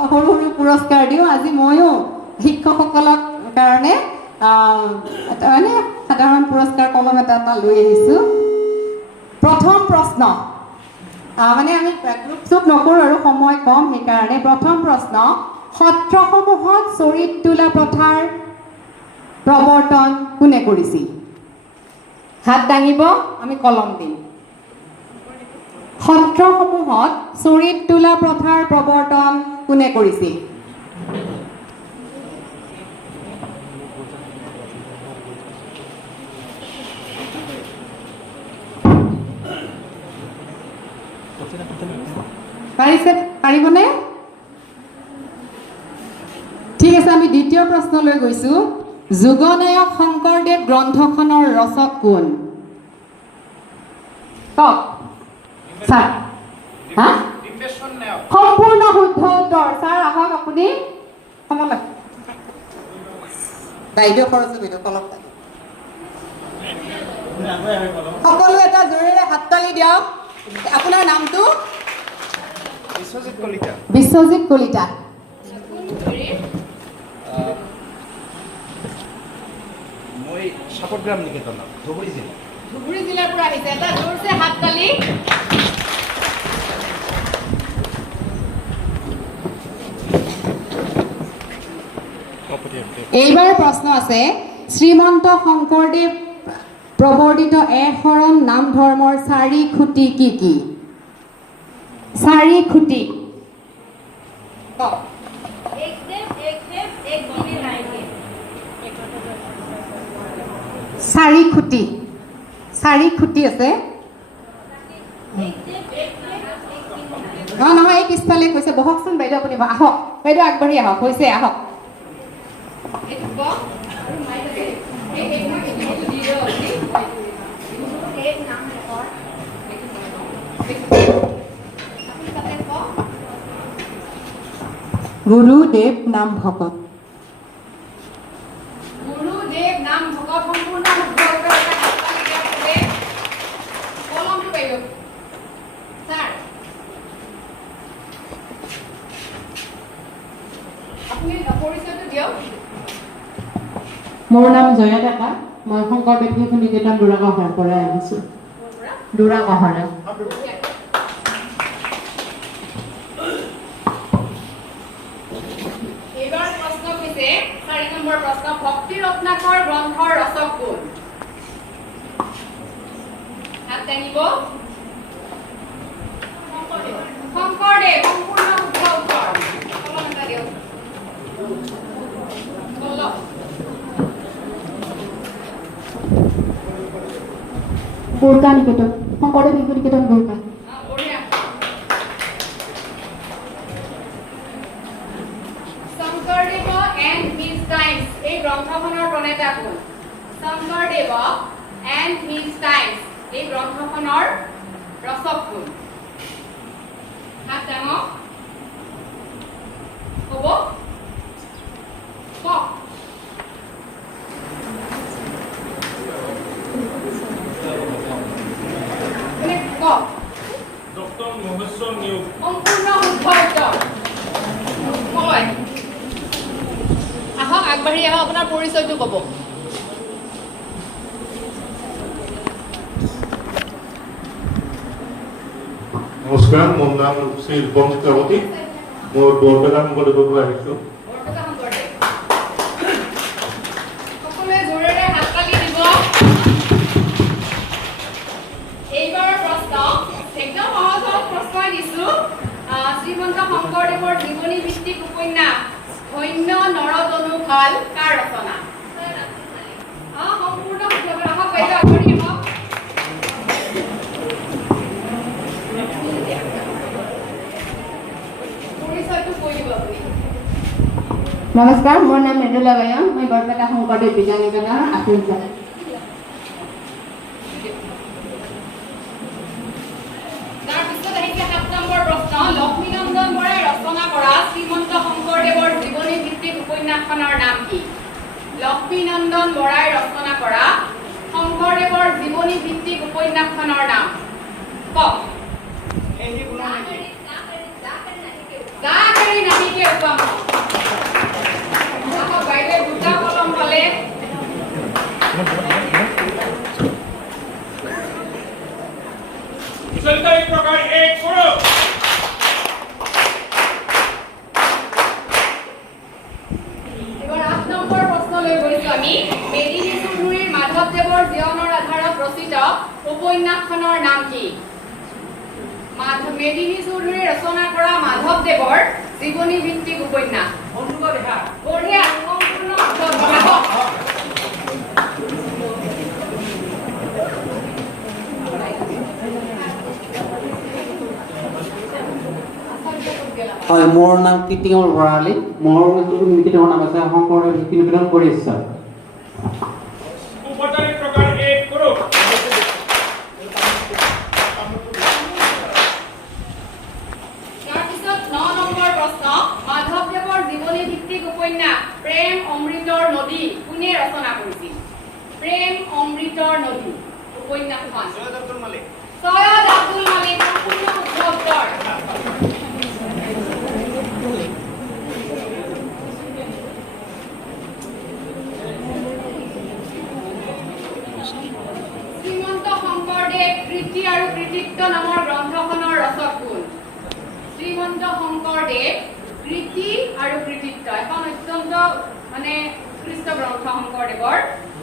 সৰু সৰু পুৰস্কাৰ দিওঁ। আজি ময়ো শিক্ষকসকলৰ কাৰণে মানে সাধাৰণ পুৰস্কাৰ কলম এটা লৈ আহিছোঁ। প্ৰথম প্ৰশ্ন, মানে আমি গ্ৰুপ চুপ নকৰোঁ আৰু সময় কম, সেইকাৰণে প্ৰথম প্ৰশ্ন, সত্ৰসমূহত চৰিত তোলা প্ৰথাৰ প্ৰৱৰ্তন কোনে কৰিছিল? হাত দাঙিব, আমি কলম দিম। সত্ৰসমূহত চৰিত তোলা প্ৰথাৰ প্ৰৱৰ্তন কোনে কৰিছিল? পাৰিবনে? ঠিক আছে, আমি দ্বিতীয় প্ৰশ্নলৈ গৈছোঁ। যুগনায়ক শংকৰদেৱ গ্ৰন্থখনৰ ৰচক কোন? কওক ছাৰ। হা? সম্পূৰ্ণ শুদ্ধ উত্তৰ। ছাৰ আহক আপুনি। বাইদেউ খৰচ বাইদেউ কলম সকলো এটা জোৰেৰে হাততালি দিয়ক। আপোনাৰ নামটো? বিশ্বজিৎ কলিতা। বিশ্বজিৎ কলিতা। মই সাপগ্ৰাম নিকেতন, ধুবুৰী জিলা। ধুবুৰী জিলাৰ পৰা আহিছে, এটা জোৰছে হাততালি। এইবাৰ প্ৰশ্ন আছে, শ্ৰীমন্ত শংকৰদেৱ প্ৰৱৰ্তিত শৰণ নাম ধৰ্মৰ 4 খুঁটি কি কি? 4 খুঁটি 4 খুঁটি 4 খুঁটি আছে। নহয়, এই পিছফালে কৈছে। বহকচোন বাইদেউ, আপুনি আহক। বাইদেউ আগবাঢ়ি আহক, হৈছে আহক। গুৰুদেৱ নাম ভকত। গুৰুদেৱ নাম ভকত সম্পূৰ্ণ শুদ্ধ উত্তৰ। কলমটো বাইদেউ। ছাৰ আপুনি পৰিচয়টো দিয়ক। মোৰ নাম জয়া ডেকা। মই শংকৰদেৱ শিশু নিকেতন দুৰাকহৰাৰ পৰা আহিছোঁ। দুৰাকহৰা। এইবাৰ প্ৰশ্ন হৈছে 4 নম্বৰ প্ৰশ্ন, ভক্তি ৰত্নাকৰ গ্ৰন্থৰ ৰচক কোন? হাত দাঙিব। শংকৰদেৱ। সম্পূৰ্ণ শুদ্ধ উত্তৰ। কলম এটা দিয়ক। Gorkha Niketan, Sankardev Shishu Niketan Gorkha. Sankardev and his times এই গ্ৰন্থখনৰ প্ৰণেতা কোন? শংকৰদেৱ এণ্ড হিজ টাইমছ এই গ্ৰন্থখনৰ ৰচক কোন? হাত দাঙক। হ'ব? কওক। ডক্টৰ মহেশ্বৰ নিয়োগ। সম্পূৰ্ণ শুদ্ধ উত্তৰ। হয়, আহক আগবাঢ়ি আহক, আপোনাৰ পৰিচয়টো ক'ব। নমস্কাৰ, মোৰ নাম শ্ৰী ৰূপমজিত ৰাৱতী। মই বৰপেটা শংকৰদেৱৰ পৰা আহিছোঁ। সকলোৱে জোৰেৰে হাততালি দিব। এইবাৰৰ প্ৰশ্ন একদম সহজ প্ৰশ্ন দিছো। শ্ৰীমন্ত শংকৰদেৱৰ জীৱনী ভিত্তিক উপন্যাস ধন্য নৰতনু ভাল কাৰ ৰচনা? সম্পূৰ্ণ শুদ্ধ। আহক বাইদেউ আগবাঢ়ি আহক। পৰিচয়টো কৈ দিব আপুনি। নমস্কাৰ, মোৰ নাম মৃদুলা গায়ন। মই বৰপেটা শংকৰদেৱ বিদ্যা নিকেতনৰ আছামিজ। তাৰপিছত আহিছে 7 নম্বৰ প্ৰশ্ন, লক্ষ্মীনন্দন বৰাই ৰচনা কৰা শ্ৰীমন্ত শংকৰদেৱৰ জীৱনী ভিত্তিক উপন্যাসখনৰ নাম কি? লক্ষ্মীনন্দন বৰাই ৰচনা কৰা শংকৰদেৱৰ জীৱনী ভিত্তিক উপন্যাসখনৰ নাম কওক। জাকেৰি নাহিকে আমি মেদিনী চৌধুৰীৰ মাধৱদেৱৰ জীৱনৰ আধাৰত ৰচিত উপন্যাসখনৰ নাম কি? মেদিনী চৌধুৰীয়ে ৰচনা কৰা মাধৱদেৱৰ জীৱনী ভিত্তিক উপন্যাস। বঢ়িয়া, সম্পূৰ্ণ হয়, মোৰ নাম কীৰ্তিকমল ভৰালী। মোৰ নিকেতনৰ নাম আছে শংকৰদেৱ শিশু নিকেতন পৰিশ্বৰ। উপতাৰী প্ৰকাৰ 1 কৰক। তাৰপিছত 9 নম্বৰ প্ৰশ্ন, মাধৱদেৱৰ জীৱনী ভিত্তিক উপন্যাস প্ৰেম অমৃতৰ নদী কোনে ৰচনা কৰিছিল? প্ৰেম অমৃতৰ নদী উপন্যাসখন সৈয়দ আব্দুল মালিক। সৈয়দ আব্দুল মালিক সম্পূৰ্ণ শুদ্ধ উত্তৰ। শ্ৰীমন্ত শংকৰদেৱ কৃতি আৰু কৃতিত্ব নামৰ গ্ৰন্থখনৰ ৰচক কোন? শ্ৰীমন্ত শংকৰদেৱ কৃতি আৰু কৃতিত্ব এখন অত্যন্ত উৎকৃষ্ট গ্ৰন্থ শংকৰদেৱৰ।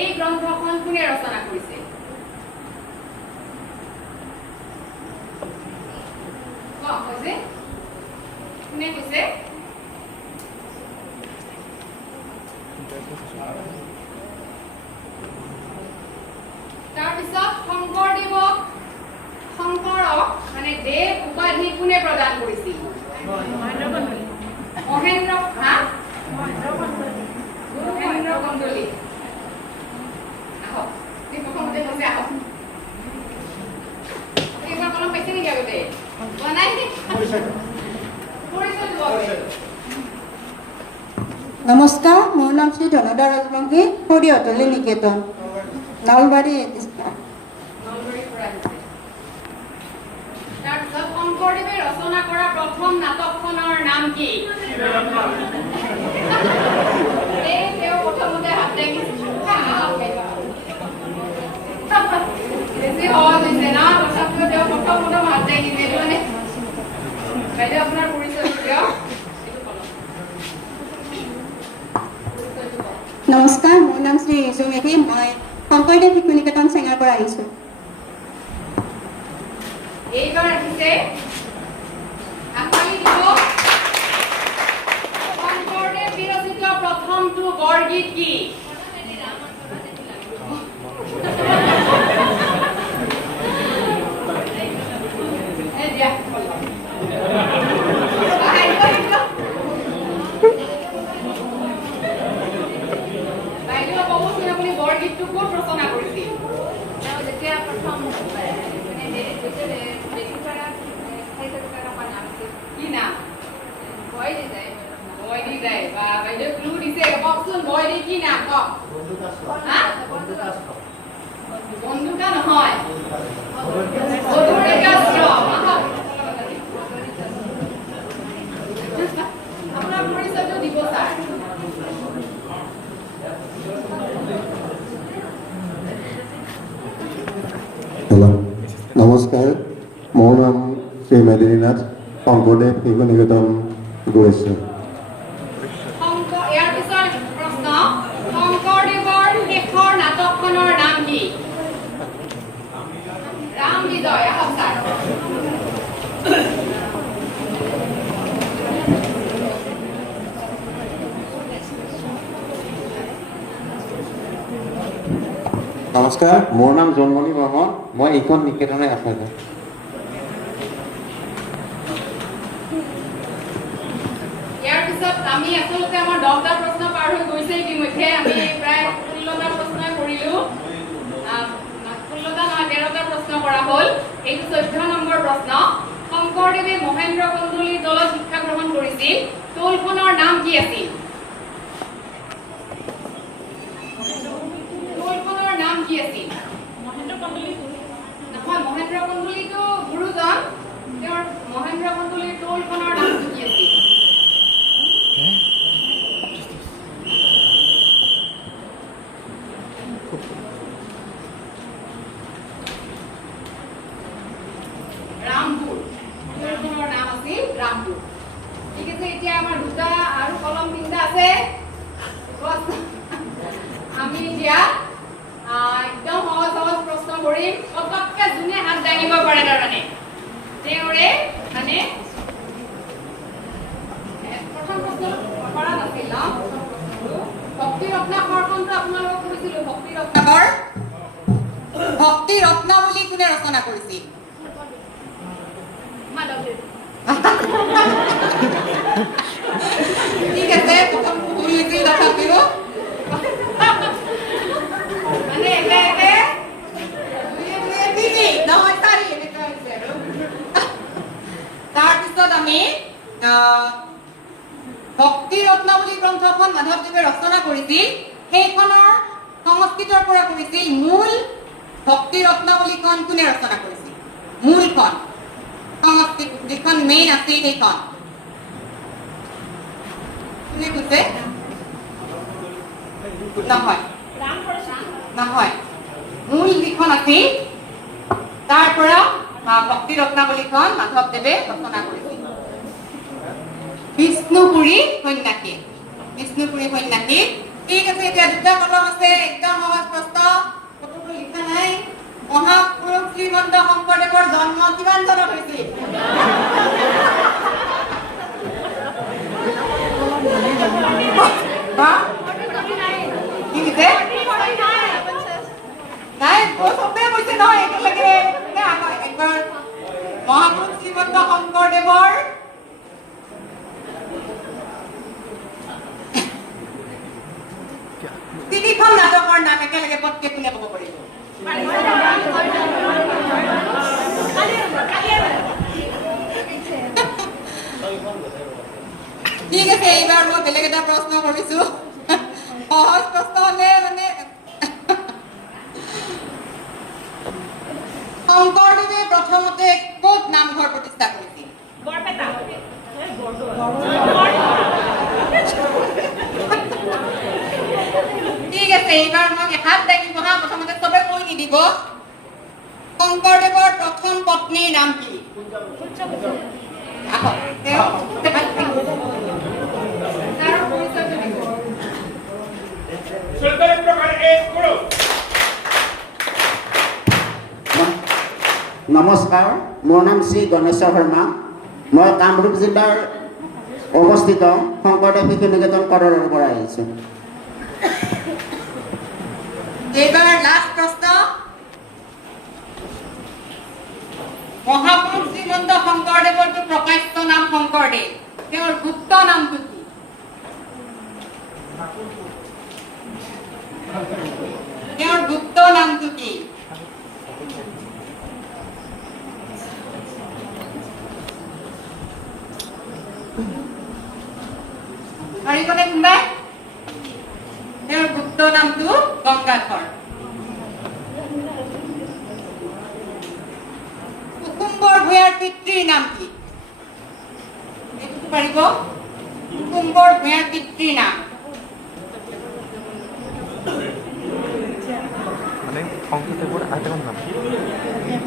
এই গ্ৰন্থখন কোনে ৰচনা কৰিছে? কোনে কৈছে? তাৰপিছত শংকৰক দেৱ উপাধি কোনে প্ৰদান কৰিছিল? মহেন্দ্ৰ কন্দলী। আহক, প্ৰথমতে কৈছে আহক। এইবাৰ কলম পাইছে নেকি আগতে? পোৱা নাই? নমস্কাৰ, মোৰ নাম শ্ৰী ধনদা ৰাজবংশী, সৰিয়তলী নিকেতন, নলবাৰী। তাৰপিছত শংকৰদেৱে ৰচনা কৰা প্ৰথম নাটকখনৰ নাম কি? তেওঁ প্ৰথমতে হাত দাঙিছিল। বেছি সহজ হৈছে ন? তথাপিও তেওঁ প্ৰথম হাত দাঙিছিল। বাইদেউ আপোনাৰ পৰিচয় দিয়ক। নমস্কাৰ, মোৰ নাম শ্ৰী ৰিজু মেধি, মই শংকৰদেৱ শিশু নিকেতন চেঙাৰ পৰা আহিছোঁ। এইবাৰ আহিছে আঁকোৱালি দিব। শংকৰদেৱ বিৰচিত প্ৰথমটো বৰগীত কি? বাইদেউ ক'বচোন, আপুনি বৰগীতটো ক'ত ৰচনা কৰিছিল? যেতিয়া প্ৰথম কি নাম? বয় দি যায় বা বাইদেউ ক্লু দিছে। কওকচোন, বয় দি কি নাম কওক? বন্ধুকা নহয়, আপোনাৰ পৰিচয়টো দিব ছাৰ। নমস্কাৰ, মোৰ নাম শ্ৰী মেদিনীনাথ, শংকৰদেৱ শিশু নিকেতন গৈছোঁ। ইয়াৰ পিছৰ প্ৰশ্ন, শংকৰদেৱৰ শেষৰ নাটকখনৰ নাম কি? ৰাম বিজয়। আহক ছাৰ। নমস্কাৰ, মোৰ নাম জন্মনি বৰ্মন, মই এইখন নিকেতনে আছোঁ। ইয়াৰ পিছত আমি আচলতে আমাৰ 10টা প্ৰশ্ন পাৰ হৈ গৈছে ইতিমধ্যে। আমি প্ৰায় 16টা প্ৰশ্নই কৰিলো। 16টা নহয়, 13টা প্ৰশ্ন কৰা হ'ল। এইটো 14 নম্বৰ প্ৰশ্ন। শংকৰদেৱে মহেন্দ্ৰ কন্দলীৰ দলত শিক্ষা গ্ৰহণ কৰিছিল। টোলখনৰ নাম কি আছিল? টোলখনৰ নাম কি আছিল? মহেন্দ্ৰ কন্দলী নহয়, মহেন্দ্ৰ কন্দলীটো গুৰুজন। তেওঁৰ মহেন্দ্ৰ কন্দলীৰ টোলখনৰ নামটো কি আছিল? ৰামপুৰ। টোলখনৰ নাম আছিল ৰামপুৰ। ঠিক আছে, এতিয়া আমাৰ দুটা আৰু কলম 3টা আছে। আমি এতিয়া একদম সহজ সহজ প্ৰশ্ন কৰিম পটককে যোনে হাত দাঙিব পাৰে তাৰমানে তেওঁৰে মানে প্ৰথম প্ৰশ্ন কৰা নাছিল ন ভক্তি ৰত্নাকৰখনটো আপোনালোকক কৈছিলো ভক্তি ৰত্নাকৰ ভক্তি ৰত্নাৱলী কোনে ৰচনা কৰিছিল মাধৱদেৱ ঠিক আছে প্ৰথম ভুল হৈছিল তথাপিও মানে একে নহয় চাৰি এনেকুৱা হৈছে আৰু তাৰপিছত আমি ভক্তি ৰত্নাৱলী গ্ৰন্থখন মাধৱদেৱে ৰচনা কৰিছিল সেইখনৰ সংস্কৃতৰ পৰা কৰিছিল মূল ভক্তি ৰত্নাৱলীখন কোনে ৰচনা কৰিছিল মূলখন সংস্কৃত যিখন মেইন আছিল সেইখন কোনে কৈছে নহয় নহয় মূল যিখন আছিল তাৰ পৰা ভক্তি ৰত্নাৱলীখন মাধৱদেৱে ৰচনা কৰিছিল বিষ্ণুপুৰী সন্যাসী ঠিক আছে এতিয়া দুটা কলম আছে একদম সহজ প্ৰশ্ন কতটো লিখা নাই মহাপুৰুষ শ্ৰীমন্ত শংকৰদেৱৰ জন্ম কিমান চনত হৈছিল কি কৈছে নাই চবে কৈছে নহয় একেলগে একবাৰ মহাপুৰুষ শ্ৰীমন্ত শংকৰদেৱৰ তিনিখন নাটকৰ নাম একেলগে পটকে কোনে ক'ব পাৰিব ঠিক আছে এইবাৰ মই বেলেগ এটা প্ৰশ্ন কৰিছো সহজ প্ৰশ্ন হলে মানে শংকৰদেৱে প্ৰথমতে ক'ত নামঘৰ প্ৰতিষ্ঠা কৰিছিল ঠিক আছে এইবাৰ মই হাত দাঙিব হা প্ৰথমতে চবে কৈ নিদিব শংকৰদেৱৰ প্ৰথম পত্নীৰ নাম কি চৰকাৰী প্ৰকাৰ এক কৰক নমস্কাৰ মোৰ নাম শ্ৰী গণেশ্বৰ শৰ্মা মই কামৰূপ জিলাৰ অৱস্থিত শংকৰদেৱ শিশু নিকেতন কৰৰ পৰা আহিছোঁ এইবাৰ লাষ্ট প্ৰশ্ন মহাপুৰুষ শ্ৰীমন্ত শংকৰদেৱৰটো প্ৰকাশ্য নাম শংকৰদেৱ তেওঁৰ গুপ্ত নামটো কি তেওঁৰ গুপ্ত নামটো কি পাৰিবনে কোনোবাই তেওঁৰ গুপ্ত নামটো গংগাধৰ কুকুম্বৰ ভূঞাৰ পিতৃৰ নাম কি এইটো পাৰিব কুকুম্বৰ ভূঞাৰ পিতৃৰ নাম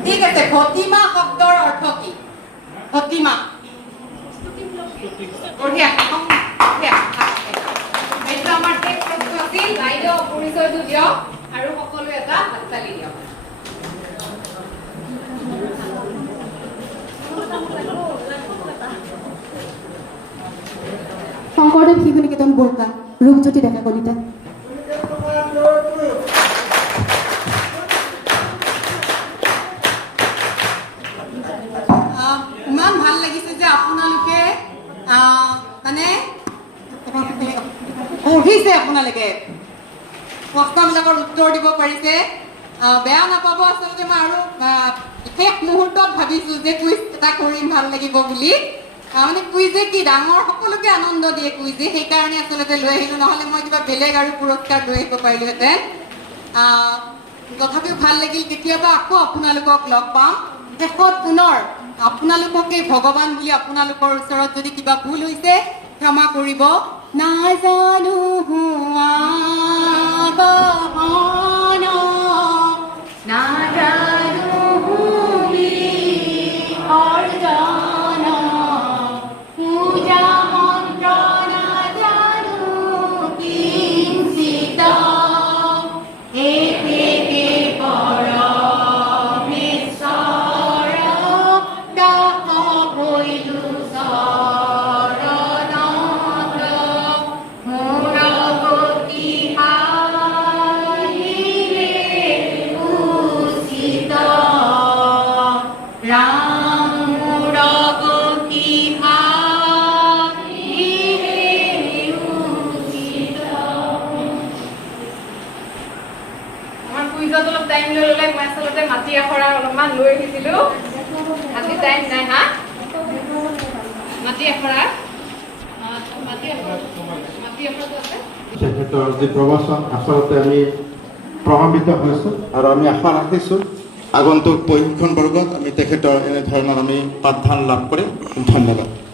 ঠিক আছে ভতিমা শব্দৰ অৰ্থ কি ভতিমা বঢ়িয়া এইটো আমাৰ শেষ প্ৰশ্ন আছিল বাইদেউ পৰিচয়টো দিয়ক আৰু সকলোৱে এটা হাততালি দিয়ক শংকৰদেৱ শিশু নিকেতন বৰকা ৰূপজ্যোতি ডেকা কলিতা ইমান ভাল লাগিছে যে আপোনালোকে মানে পঢ়িছে আপোনালোকে প্ৰশ্নবিলাকৰ উত্তৰ দিব পাৰিছে বেয়া নাপাব আচলতে মই আৰু শেষ মুহূৰ্তত ভাবিছোঁ যে কুইজ এটা কৰিম ভাল লাগিব বুলি মানে কুইজে কি ডাঙৰ সকলোকে আনন্দ দিয়ে কুইজে সেইকাৰণে আচলতে লৈ আহিলোঁ নহ'লে মই কিবা বেলেগ আৰু পুৰস্কাৰ লৈ আহিব পাৰিলোহেঁতেন তথাপিও ভাল লাগিল কেতিয়াবা আকৌ আপোনালোকক লগ পাম শেষত পুনৰ আপোনালোককে ভগৱান বুলি আপোনালোকৰ ওচৰত যদি কিবা ভুল হৈছে ক্ষমা কৰিব নাজানো হুৱা বাহানা নাজানো হুমি অৰ্জনা পূজা মন্ত্ৰ নাজানো কিঞ্চিত লৈ ল'লে মই আচলতে মাটি আখৰা অলপমান লৈ আহিছিলোঁ আজি টাইম নাই হা মাটি আখৰা আছে তেখেতৰ যি প্ৰবচন আচলতে আমি প্ৰভাৱিত হৈছোঁ আৰু আমি আশা ৰাখিছোঁ আগন্তুক প্ৰশিক্ষণ বৰ্গত আমি তেখেতৰ এনেধৰণৰ আমি পাঠদান লাভ কৰিম ধন্যবাদ